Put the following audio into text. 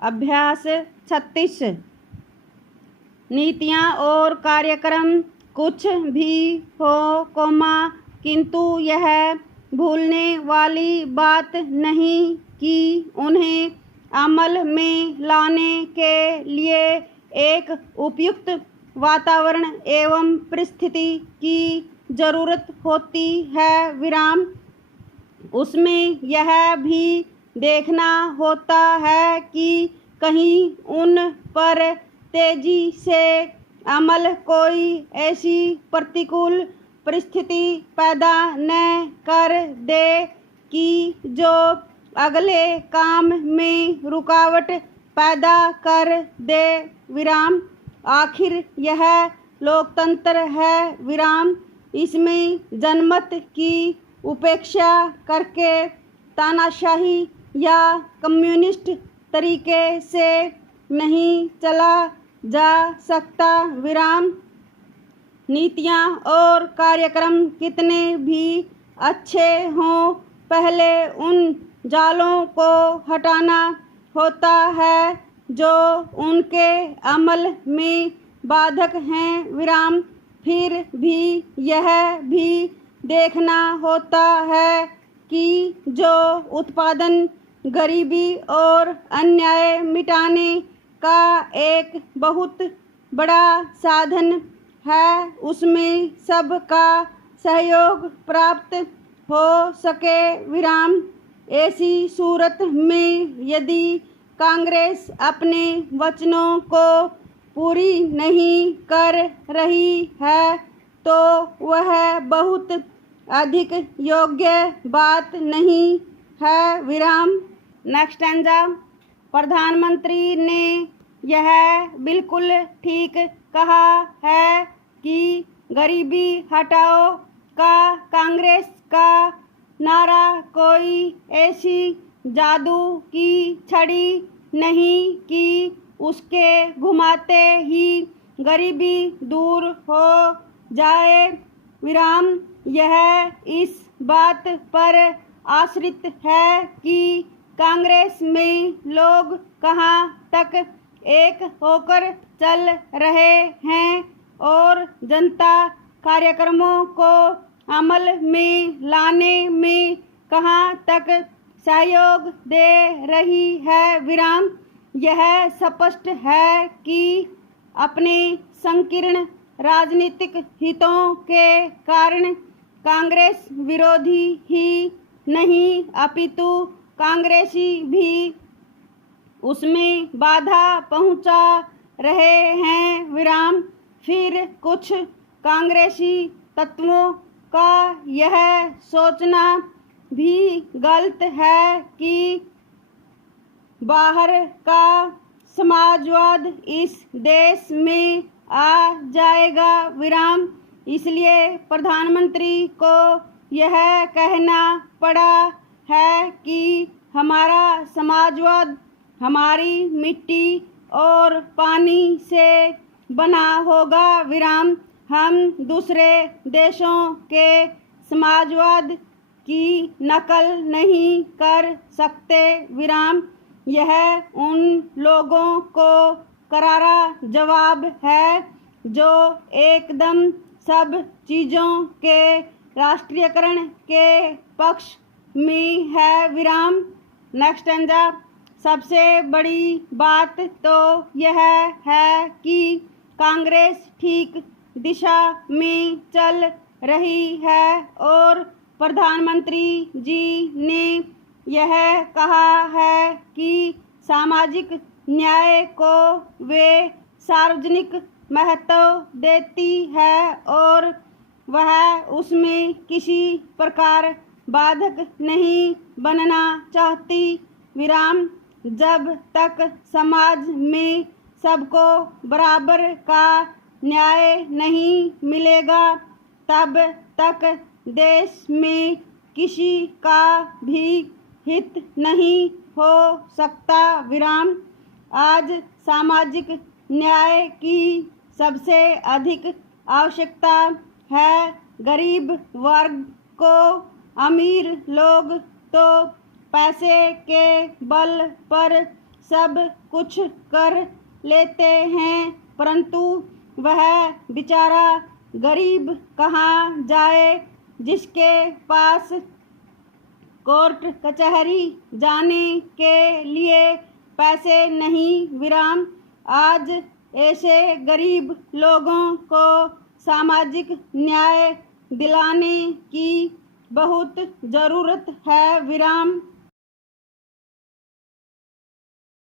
अभ्यास 36। नीतियाँ और कार्यक्रम कुछ भी हो, किंतु यह भूलने वाली बात नहीं कि उन्हें अमल में लाने के लिए एक उपयुक्त वातावरण एवं परिस्थिति की जरूरत होती है। उसमें यह भी देखना होता है कि कहीं उन पर तेजी से अमल कोई ऐसी प्रतिकूल परिस्थिति पैदा न कर दे कि जो अगले काम में रुकावट पैदा कर दे। आखिर यह लोकतंत्र है। इसमें जनमत की उपेक्षा करके तानाशाही या कम्युनिस्ट तरीके से नहीं चला जा सकता। नीतियाँ और कार्यक्रम कितने भी अच्छे हों, पहले उन जालों को हटाना होता है जो उनके अमल में बाधक हैं। फिर भी यह भी देखना होता है कि जो उत्पादन गरीबी और अन्याय मिटाने का एक बहुत बड़ा साधन है, उसमें सबका सहयोग प्राप्त हो सके। ऐसी सूरत में यदि कांग्रेस अपने वचनों को पूरी नहीं कर रही है तो वह बहुत अधिक योग्य बात नहीं है। Next stanza. प्रधानमंत्री ने यह बिल्कुल ठीक कहा है कि गरीबी हटाओ का कांग्रेस का नारा कोई ऐसी जादू की छड़ी नहीं कि उसके घुमाते ही गरीबी दूर हो जाए। यह इस बात पर आश्रित है कि कांग्रेस में लोग कहाँ तक एक होकर चल रहे हैं और जनता कार्यक्रमों को अमल में लाने में कहाँ तक सहयोग दे रही है। यह स्पष्ट है कि अपने संकीर्ण राजनीतिक हितों के कारण कांग्रेस विरोधी ही नहीं अपितु कांग्रेसी भी उसमें बाधा पहुंचा रहे हैं। फिर कुछ कांग्रेसी तत्वों का यह सोचना भी गलत है कि बाहर का समाजवाद इस देश में आ जाएगा। इसलिए प्रधानमंत्री को यह कहना पड़ा है कि हमारा समाजवाद हमारी मिट्टी और पानी से बना होगा। हम दूसरे देशों के समाजवाद की नकल नहीं कर सकते। यह उन लोगों को करारा जवाब है जो एकदम सब चीज़ों के राष्ट्रीयकरण के पक्ष में है। Next stanza. सबसे बड़ी बात तो यह है कि कांग्रेस ठीक दिशा में चल रही है और प्रधानमंत्री जी ने यह कहा है कि सामाजिक न्याय को वे सार्वजनिक महत्व देती है और वह उसमें किसी प्रकार बाधक नहीं बनना चाहती। जब तक समाज में सबको बराबर का न्याय नहीं मिलेगा तब तक देश में किसी का भी हित नहीं हो सकता। आज सामाजिक न्याय की सबसे अधिक आवश्यकता है। गरीब वर्ग को अमीर लोग तो पैसे के बल पर सब कुछ कर लेते हैं, परंतु वह बेचारा गरीब कहाँ जाए जिसके पास कोर्ट कचहरी जाने के लिए पैसे नहीं। विराम। आज ऐसे गरीब लोगों को सामाजिक न्याय दिलाने की बहुत ज़रूरत है। विराम।